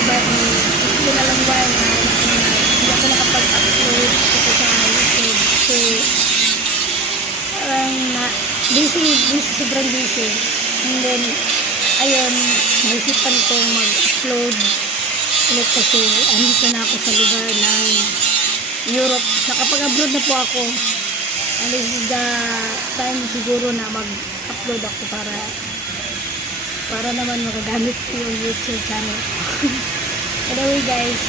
diba, ito na lang ba na hindi ako nakapag-upload ito sa YouTube. So, parang busy, sobrang busy. And then, ayun, naisipan kong mag-upload ulit kasi andito na ako sa lugar ng Europe. Nakapag-upload na po ako. And this is the time siguro na mag-upload ako para naman makagamit ko yung YouTube channel. Anyway guys,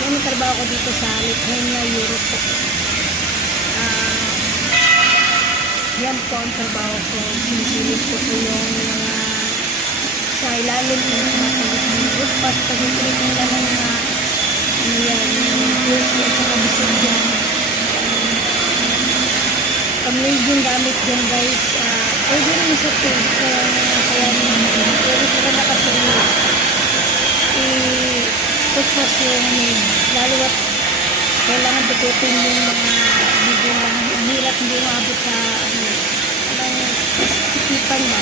yan ang trabaho ko dito sa Lithuania, Europe po. Yan po ang trabaho ko. Sinisilip ko po yung mga sa ilalim ng mga pag-isip pag-isip nila ng mga ano yan, yung tools at saka bisig yan. Pag-made yung gamit dyan guys, pwede rin sa page kaya pwede sila nakasunod i-focus yung made, lalo at kailangan tututin yung mga video lang, ang hirap hindi maabot sa sikipan na.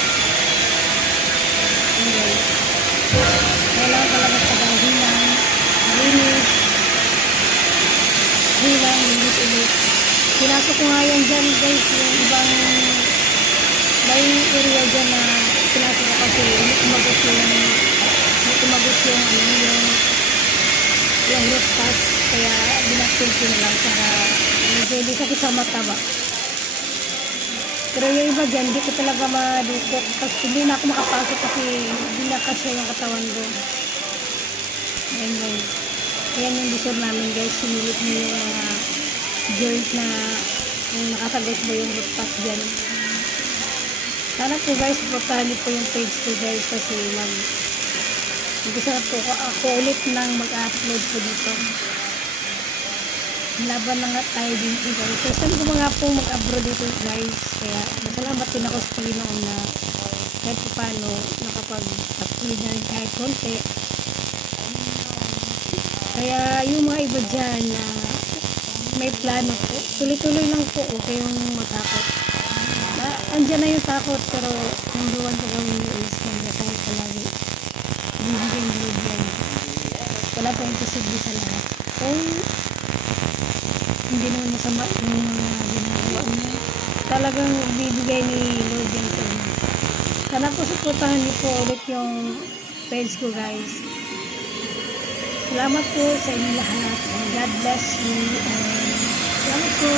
Okay. Kailangan talaga pag-hilang, linis, linis ulit. Pinasok ko nga yan dyan guys, yung ibang may area dyan na pinasok ko kasi hindi tumagot yung root pass, kaya binaksin ko na lang para hindi sakit sa mata ba. Pero yung iba dyan, hindi ko talaga madukot kasi hindi na ako makapasok kasi hindi na kasi yung katawan ko. Ayan guys, ayan yung visor namin guys, sinilip niyo yung mga joint na yung nakasagos ba yung root pass dyan. Sana po guys, supportahan niyo po yung page ko guys kasi mag-umpisa po ako ulit nang mag-upload po dito. Laban na nga tayo din guys. So, saan ko mga po mag-abroad dito guys. Kaya masalamat din ako sa Panginoon na kahit paano nakapag-upload na rin kahit konti. Kaya yung mga iba dyan na may plano po, tuloy-tuloy lang po, okay yung matakot. Andyan na yung takot, pero number one po gawin nyo is magdasal palagi. Bibigyan nyo yan. Wala pa imposible sa lahat. Kung hindi naman masama yung mga ginagawa nyo, talagang bibigay ni Lord yan sa inyo. Sana po supportahan niyo po ulit yung page ko guys. Salamat po sa inyo lahat. God bless you. Salamat po.